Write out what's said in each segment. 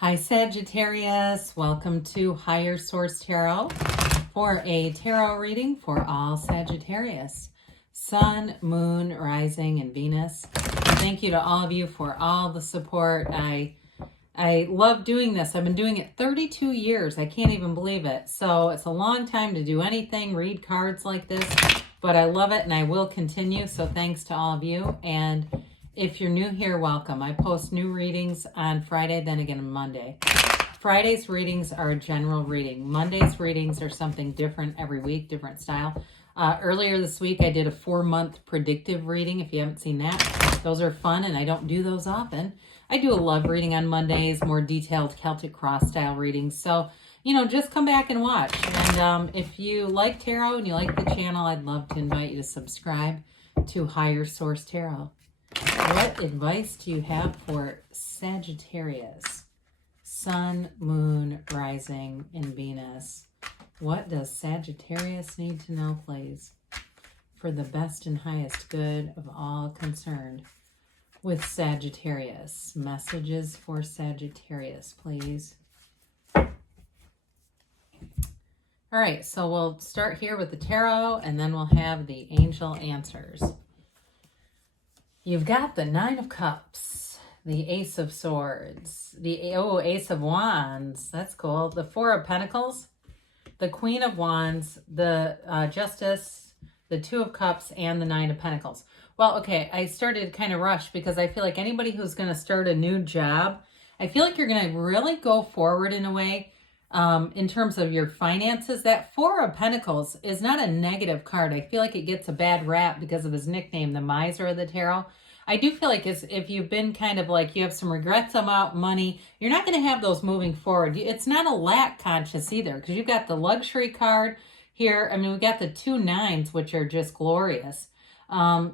Hi Sagittarius, welcome to Higher Source Tarot for a tarot reading for all Sagittarius. Sun, Moon, Rising, and Venus. Thank you to all of you for all the support. I love doing this. I've been doing it 32 years. I can't even believe it. So it's a long time to do anything, read cards like this, but I love it and I will continue. So thanks to all of you. And if you're new here, welcome. I post new readings on Friday, then again on Monday. Friday's readings are a general reading. Monday's readings are something different every week, different style. Earlier this week, I did a 4-month predictive reading. If you haven't seen that, those are fun, and I don't do those often. I do a love reading on Mondays, more detailed Celtic cross style readings. So, you know, just come back and watch. And if you like tarot and you like the channel, I'd love to invite you to subscribe to Higher Source Tarot. What advice do you have for Sagittarius? Sun, Moon, Rising, and Venus. What does Sagittarius need to know, please, for the best and highest good of all concerned with Sagittarius? Messages for Sagittarius, please. All right, so we'll start here with the tarot, and then we'll have the angel answers. You've got the Nine of Cups, the Ace of Swords, the Ace of Wands, that's cool, the Four of Pentacles, the Queen of Wands, the Justice, the Two of Cups, and the Nine of Pentacles. Well, okay, I started to kind of rush because I feel like anybody who's going to start a new job, I feel like you're going to really go forward in a way in terms of your finances. That Four of Pentacles is not a negative card. I feel like it gets a bad rap because of his nickname, the Miser of the Tarot. I do feel like if you've been kind of like you have some regrets about money, you're not going to have those moving forward. It's not a lack conscious either because you've got the luxury card here. I mean, we've got the 2 9s, which are just glorious.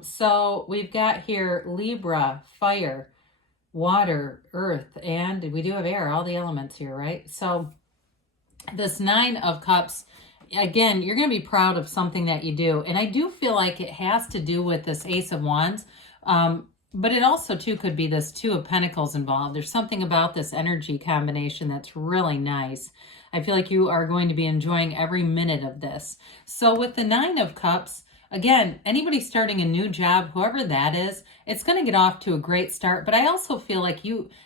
So we've got here Libra, fire, water, earth, and we do have air, all the elements here, right? So this 9 of Cups, again, you're going to be proud of something that you do. And I do feel like it has to do with this Ace of Wands. But it also, too, could be this Two of Pentacles involved. There's something about this energy combination that's really nice. I feel like you are going to be enjoying every minute of this. So with the 9 of Cups, again, anybody starting a new job, whoever that is, it's going to get off to a great start. But I also feel like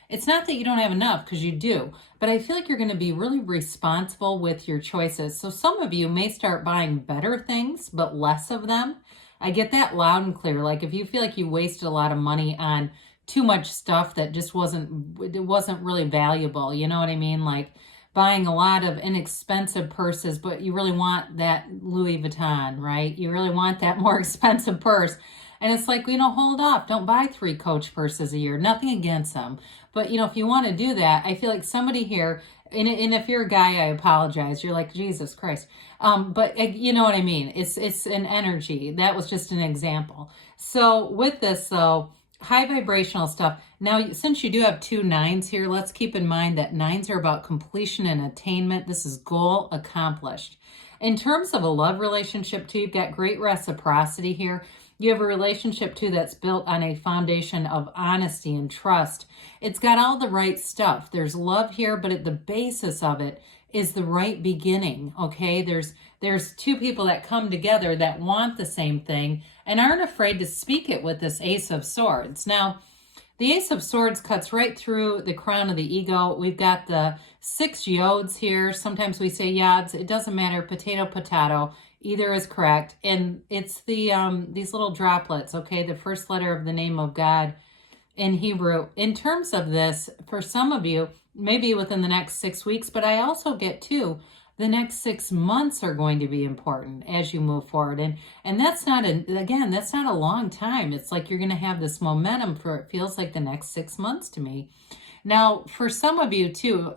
it's not that you don't have enough, because you do, but I feel like you're going to be really responsible with your choices. So some of you may start buying better things, but less of them. I get that loud and clear. Like if you feel like you wasted a lot of money on too much stuff that just wasn't really valuable, you know what I mean? Like buying a lot of inexpensive purses, but you really want that Louis Vuitton, right? You really want that more expensive purse. And it's like, you know, hold off. Don't buy 3 Coach purses a year. Nothing against them. But, you know, if you want to do that, I feel like somebody here, and if you're a guy, I apologize. You're like, Jesus Christ. But you know what I mean? It's an energy. That was just an example. So with this, though, high vibrational stuff. Now, since you do have 2 9s here, let's keep in mind that 9s are about completion and attainment. This is goal accomplished. In terms of a love relationship, too, you've got great reciprocity here. You have a relationship, too, that's built on a foundation of honesty and trust. It's got all the right stuff. There's love here, but at the basis of it is the right beginning, okay? There's 2 people that come together that want the same thing and aren't afraid to speak it with this Ace of Swords. Now, the Ace of Swords cuts right through the crown of the ego. We've got the 6 yods here. Sometimes we say yods. It doesn't matter. Potato, potato. Either is correct. And it's the these little droplets, okay? The first letter of the name of God in Hebrew. In terms of this, for some of you, maybe within the next 6 weeks, but I also get, too, the next 6 months are going to be important as you move forward. And that's not, that's not a long time. It's like you're going to have this momentum for, it feels like the next 6 months to me. Now, for some of you, too,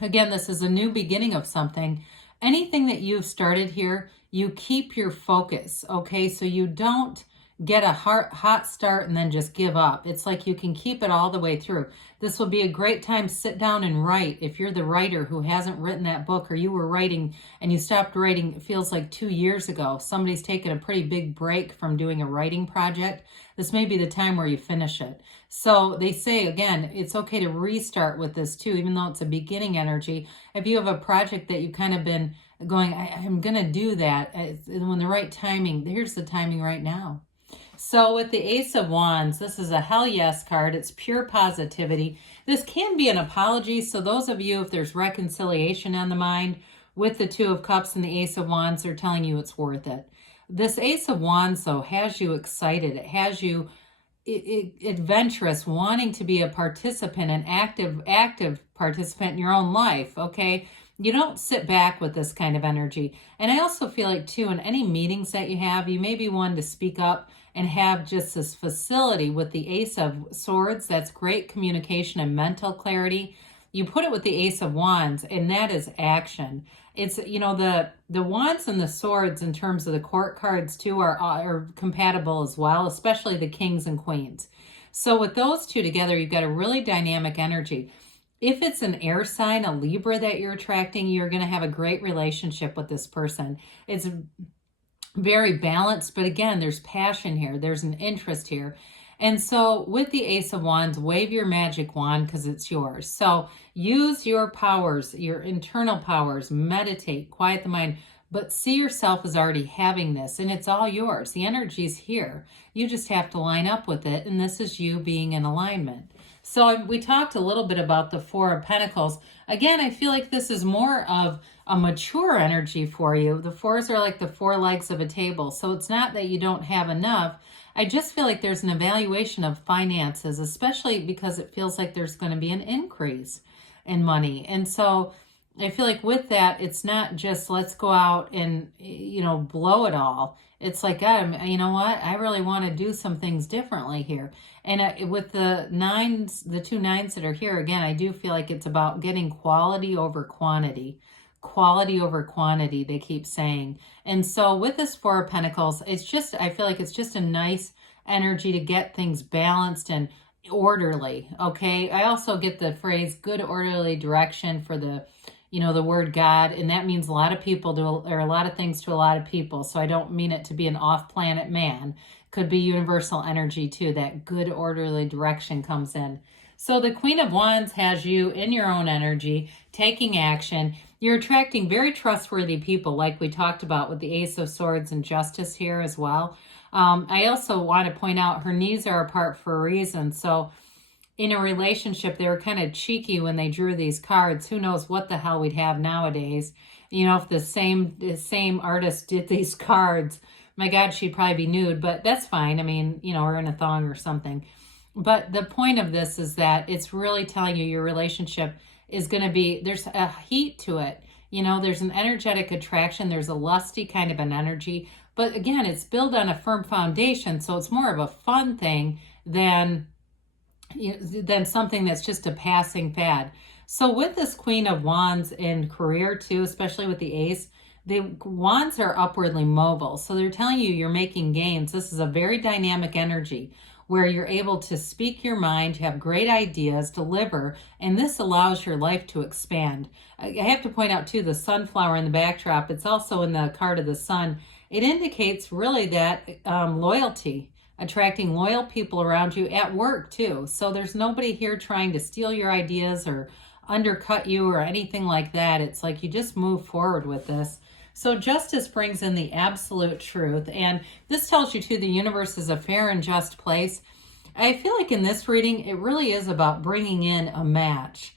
again, this is a new beginning of something. Anything that you've started here, you keep your focus, okay? So you don't get a hot start and then just give up. It's like you can keep it all the way through. This will be a great time to sit down and write. If you're the writer who hasn't written that book, or you were writing and you stopped writing, it feels like 2 years ago. Somebody's taken a pretty big break from doing a writing project. This may be the time where you finish it. So they say, again, it's okay to restart with this too, even though it's a beginning energy. If you have a project that you've kind of been going, I'm going to do that, when the right timing, here's the timing right now. So with the Ace of Wands, this is a hell yes card. It's pure positivity. This can be an apology. So those of you, if there's reconciliation on the mind with the Two of Cups and the Ace of Wands, they're telling you it's worth it. This Ace of Wands, though, has you excited. It has you adventurous, wanting to be a participant, an active participant in your own life, okay? You don't sit back with this kind of energy. And I also feel like, too, in any meetings that you have, you may be one to speak up and have just this facility with the Ace of Swords. That's great communication and mental clarity. You put it with the Ace of Wands, and that is action. It's, you know, the Wands and the Swords in terms of the court cards, too, are compatible as well, especially the Kings and Queens. So with those two together, you've got a really dynamic energy. If it's an air sign, a Libra that you're attracting, you're going to have a great relationship with this person. It's very balanced, but again, there's passion here. There's an interest here. And so with the Ace of Wands, wave your magic wand because it's yours. So use your powers, your internal powers, meditate, quiet the mind, but see yourself as already having this, and it's all yours. The energy's here. You just have to line up with it, and this is you being in alignment. So we talked a little bit about the Four of Pentacles. Again, I feel like this is more of a mature energy for you. The fours are like the four legs of a table. So it's not that you don't have enough. I just feel like there's an evaluation of finances, especially because it feels like there's going to be an increase in money. And so I feel like with that, it's not just let's go out and, you know, blow it all. It's like, God, you know what? I really want to do some things differently here. And with the nines, the two nines that are here, again, I do feel like it's about getting quality over quantity. Quality over quantity, they keep saying. And so with this Four of Pentacles, it's just, I feel like it's just a nice energy to get things balanced and orderly, okay? I also get the phrase good orderly direction for the, you know, the word God, and that means a lot of people do, or a lot of things to a lot of people. So I don't mean it to be an off-planet man. Could be universal energy too. That good orderly direction comes in. So the Queen of Wands has you in your own energy, taking action. You're attracting very trustworthy people, like we talked about with the Ace of Swords and Justice here as well. I also want to point out her knees are apart for a reason. So in a relationship, they were kind of cheeky when they drew these cards. Who knows what the hell we'd have nowadays. You know, if the same artist did these cards, my God, she'd probably be nude, but that's fine. I mean, you know, or in a thong or something. But the point of this is that it's really telling you your relationship is going to be, there's a heat to it. You know, there's an energetic attraction. There's a lusty kind of an energy. But again, it's built on a firm foundation. So it's more of a fun thing than something that's just a passing fad. So with this Queen of Wands in career too, especially with the Ace, the Wands are upwardly mobile. So they're telling you you're making gains. This is a very dynamic energy where you're able to speak your mind, have great ideas, deliver, and this allows your life to expand. I have to point out too, the sunflower in the backdrop, it's also in the card of the sun. It indicates really that loyalty, attracting loyal people around you at work too. So there's nobody here trying to steal your ideas or undercut you or anything like that. It's like you just move forward with this. So justice brings in the absolute truth. And this tells you too, the universe is a fair and just place. I feel like in this reading, it really is about bringing in a match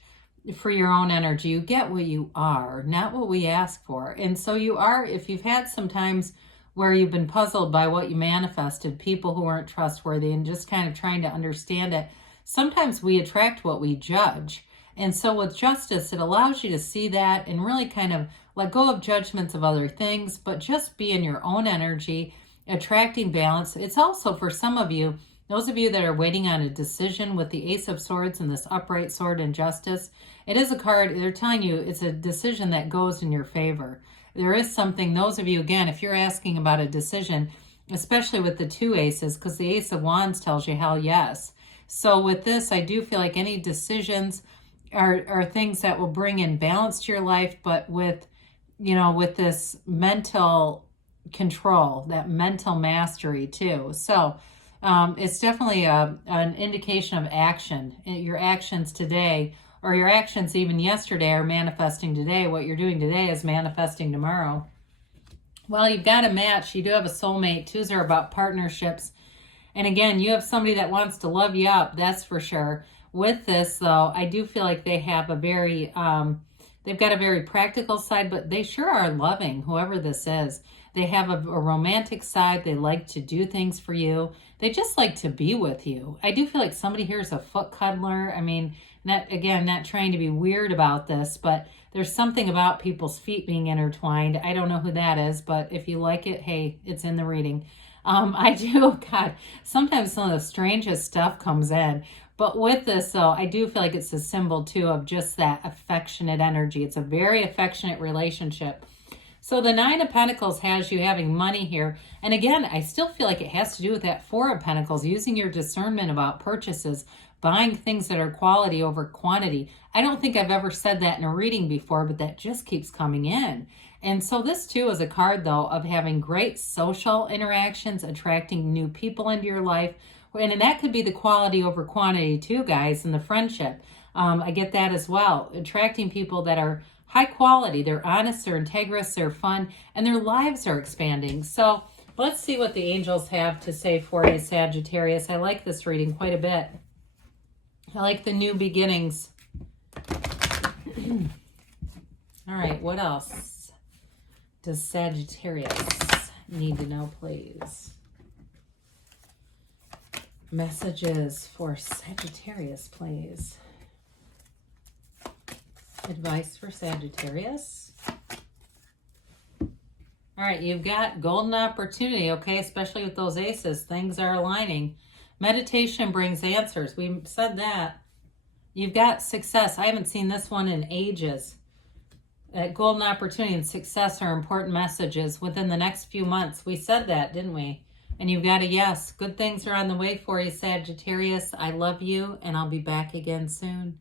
for your own energy. You get what you are, not what we ask for. And so you are, if you've had some times where you've been puzzled by what you manifested, people who weren't trustworthy and just kind of trying to understand it, sometimes we attract what we judge. And so with justice, it allows you to see that and really kind of let go of judgments of other things, but just be in your own energy, attracting balance. It's also for some of you, those of you that are waiting on a decision with the Ace of Swords and this upright sword and justice, it is a card, they're telling you it's a decision that goes in your favor. There is something, those of you, again, if you're asking about a decision, especially with the 2 aces, because the Ace of Wands tells you hell yes. So with this, I do feel like any decisions are things that will bring in balance to your life, but with, you know, with this mental control, that mental mastery too. So it's definitely an indication of action. Your actions today, or your actions even yesterday, are manifesting today. What you're doing today is manifesting tomorrow. Well, you've got a match. You do have a soulmate. 2s are about partnerships. And again, you have somebody that wants to love you up, that's for sure. With this, though, I do feel like they have a very, they've got a very practical side, but they sure are loving, whoever this is. They have a romantic side. They like to do things for you. They just like to be with you. I do feel like somebody here is a foot cuddler. I mean, not trying to be weird about this, but there's something about people's feet being intertwined. I don't know who that is, but if you like it, hey, it's in the reading. I do, God, sometimes some of the strangest stuff comes in. But with this, though, I do feel like it's a symbol, too, of just that affectionate energy. It's a very affectionate relationship. So the 9 of Pentacles has you having money here. And again, I still feel like it has to do with that 4 of Pentacles, using your discernment about purchases, buying things that are quality over quantity. I don't think I've ever said that in a reading before, but that just keeps coming in. And so this too is a card, though, of having great social interactions, attracting new people into your life. And that could be the quality over quantity too, guys, in the friendship. I get that as well. Attracting people that are high quality. They're honest, they're integrous, they're fun, and their lives are expanding. So let's see what the angels have to say for you, Sagittarius. I like this reading quite a bit. I like the new beginnings. All right, what else does Sagittarius need to know, please? Messages for Sagittarius, please. Advice for Sagittarius. All right, you've got golden opportunity, okay? Especially with those aces. Things are aligning. Meditation brings answers. We said that. You've got success. I haven't seen this one in ages. Golden opportunity and success are important messages within the next few months. We said that, didn't we? And you've got a yes. Good things are on the way for you, Sagittarius. I love you, and I'll be back again soon.